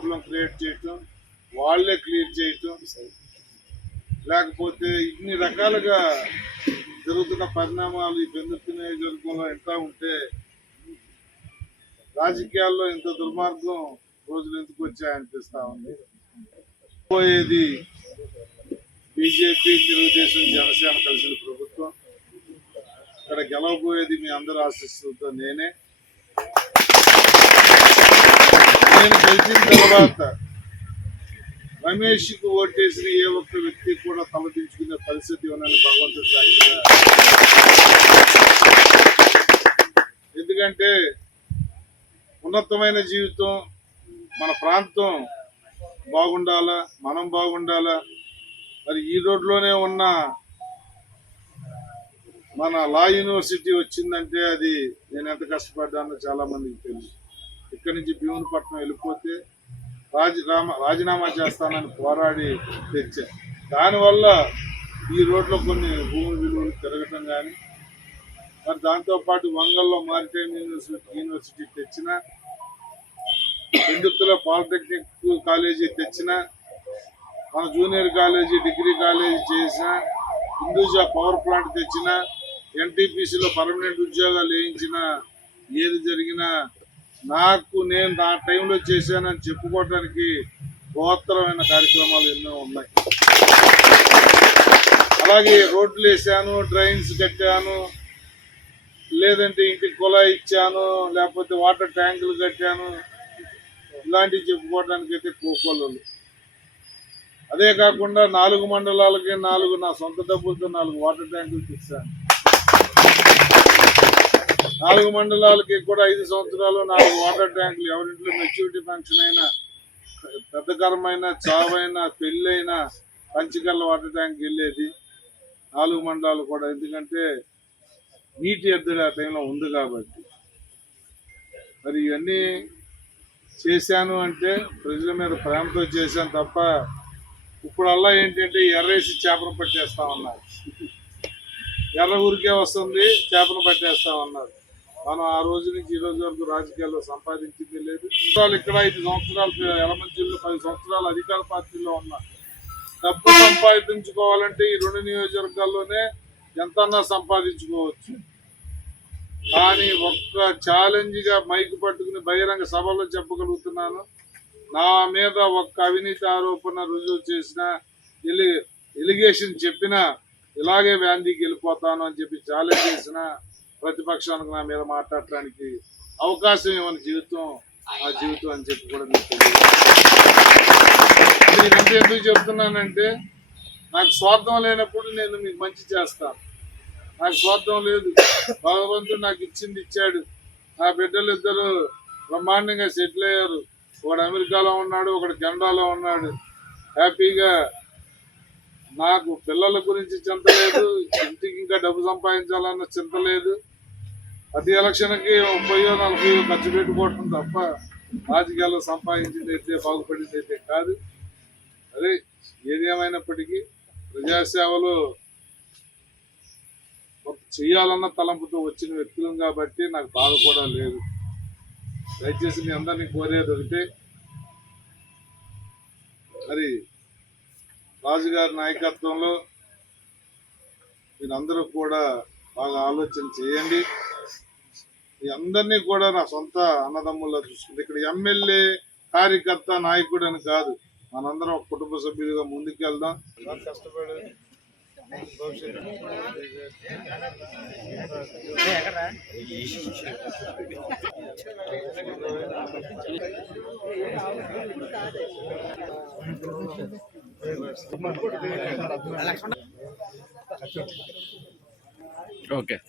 Problem create చేయటం వాళ్ళే clear చేయటం లేకపోతే ఇన్ని రకాలుగా జరుగుతున్న పరిణామాలు ఈ పెందుర్తి నియోజకవర్గంలో ఎంత ఉంటే రాజకీయాల్లో ఇంత దుర్మార్గం రోజులు ఎందుకు వచ్చాయనిపిస్తా ఉంది. పోయేది బీజేపీ తెలుగుదేశం జనసేన కలిసిన ప్రభుత్వం. ఇక్కడ గెలవబోయేది మీ అందరూ ఆశిస్తుందో నేనే. నేను గెలిచిన తర్వాత రమేష్కు ఓటేసిన ఏ ఒక్క వ్యక్తి కూడా తలదించుకునే పరిస్థితి ఉన్నని భగవంతుడు సాక్షిగా ఎందుకంటే ఉన్నతమైన జీవితం మన ప్రాంతం బాగుండాలా మనం బాగుండాలా మరి ఈ రోడ్లోనే ఉన్న మన లా యూనివర్సిటీ వచ్చిందంటే అది నేను ఎంత కష్టపడ్డానో చాలా మందికి తెలుసు ఇక్కడి నుంచి భీమునిపట్నం వెళ్ళిపోతే రాజీనామా రాజీనామా చేస్తానని పోరాడి తెచ్చా దానివల్ల ఈ రోడ్లో కొన్ని భూమి విలువలు పెరగటం కానీ మరి దాంతోపాటు వంగల్లో మారిటైమ్ యూనివర్సిటీ యూనివర్సిటీ తెచ్చిన పెందుర్తిలో పాలిటెక్నిక్ కాలేజీ తెచ్చిన మన జూనియర్ కాలేజీ డిగ్రీ కాలేజీ చేసిన హిందూజా పవర్ ప్లాంట్ తెచ్చిన ఎన్టీపీసీలో పర్మనెంట్ ఉద్యోగాలు వేయించిన ఏది జరిగినా నాకు నేను నా టైంలో చేశానని చెప్పుకోవడానికి గోత్తరమైన కార్యక్రమాలు ఎన్నో ఉన్నాయి. అలాగే రోడ్లు వేసాను డ్రైన్స్ కట్టాను లేదంటే ఇంటికి కుళాయి ఇచ్చాను లేకపోతే వాటర్ ట్యాంకులు కట్టాను. ఇలాంటివి చెప్పుకోవడానికి అయితే కోకోలు అదే కాకుండా నాలుగు మండలాలకి నాలుగు నా సొంత డబ్బులతో నాలుగు వాటర్ ట్యాంకులు తెచ్చాను. నాలుగు మండలాలకి కూడా ఐదు సంవత్సరాలు నాలుగు వాటర్ ట్యాంకులు ఎవరింట్లో మెచ్యూరిటీ ఫంక్షన్ అయినా పెద్ద కరమైన చావైనా పెళ్ళైనా పంచకల్ల వాటర్ ట్యాంక్ వెళ్ళేది. నాలుగు మండలాలు కూడా ఎందుకంటే నీటి ఎద్దడి ఆ టైంలో ఉంది కాబట్టి. మరి ఇవన్నీ చేశాను అంటే ప్రజల మీద ప్రేమతో చేశాను తప్ప ఇప్పుడల్లా ఏంటంటే ఎర్రేసి చేపలు పట్టేస్తా ఉన్నారు. ఎర్ర ఊరికే వస్తుంది చేపలు పట్టేస్తా ఉన్నారు. మనం ఆ రోజు నుంచి ఈ రోజు వరకు రాజకీయాల్లో సంపాదించింది లేదు. ఇక్కడ ఐదు సంవత్సరాలు ఎలమంచిలో పది సంవత్సరాలు అధికార పార్టీలో ఉన్నా డబ్బు సంపాదించుకోవాలంటే ఈ రెండు నియోజకవర్గాల్లోనే ఎంతన్నా సంపాదించుకోవచ్చు. కానీ ఒక్క ఛాలెంజ్గా మైక్ పట్టుకుని బహిరంగ సభలో చెప్పగలుగుతున్నాను. నా మీద ఒక్క అవినీతి ఆరోపణ రుజువు చేసిన ఎలి ఎలిగేషన్ చెప్పినా ఇలాగే వ్యాందీకి వెళ్ళిపోతాను అని చెప్పి ఛాలెంజ్ చేసిన ప్రతిపక్షానికి నా మీద మాట్లాడటానికి అవకాశం ఏమని జీవితం? ఆ జీవితం అని చెప్పి కూడా మీకు తెలియదు. ఎందుకు చెప్తున్నానంటే నాకు స్వార్థం లేనప్పుడు నేను మీకు మంచి చేస్తాను. నాకు స్వార్థం లేదు. భగవంతుడు నాకు ఇచ్చింది ఇచ్చాడు. నా బిడ్డలు ఇద్దరు బ్రహ్మాండంగా సెటిల్ అయ్యారు. ఒకడు అమెరికాలో ఉన్నాడు ఒకడు కెనడాలో ఉన్నాడు. హ్యాపీగా నాకు పిల్లల గురించి చింత లేదు. ఇంటికి ఇంకా డబ్బు సంపాదించాలన్న చింత లేదు. ప్రతి ఎలక్షన్కి ముప్పయో నలభై ఖర్చు పెట్టుకోవటం తప్ప రాజకీయాల్లో సంపాదించింది అయితే బాగుపడింది అయితే కాదు. అదే ఏది ప్రజాసేవలు ప్రజాసేవలో చేయాలన్న తలంపుతో వచ్చిన వ్యక్తులం కాబట్టి నాకు బాధ కూడా లేదు. దయచేసి మీ అందరినీ కోరేది ఒకటే మరి రాజుగారి నాయకత్వంలో మీరందరూ కూడా బాగా ఆలోచన చేయండి. మీ అందరినీ కూడా నా సొంత అన్నదమ్ముల్లో చూసుకుంటే ఇక్కడ ఎమ్మెల్యే కార్యకర్త నాయకుడు అని కాదు మనందరం ఒక కుటుంబ సభ్యులుగా ముందుకు వెళ్దాం కష్టపడి Okay.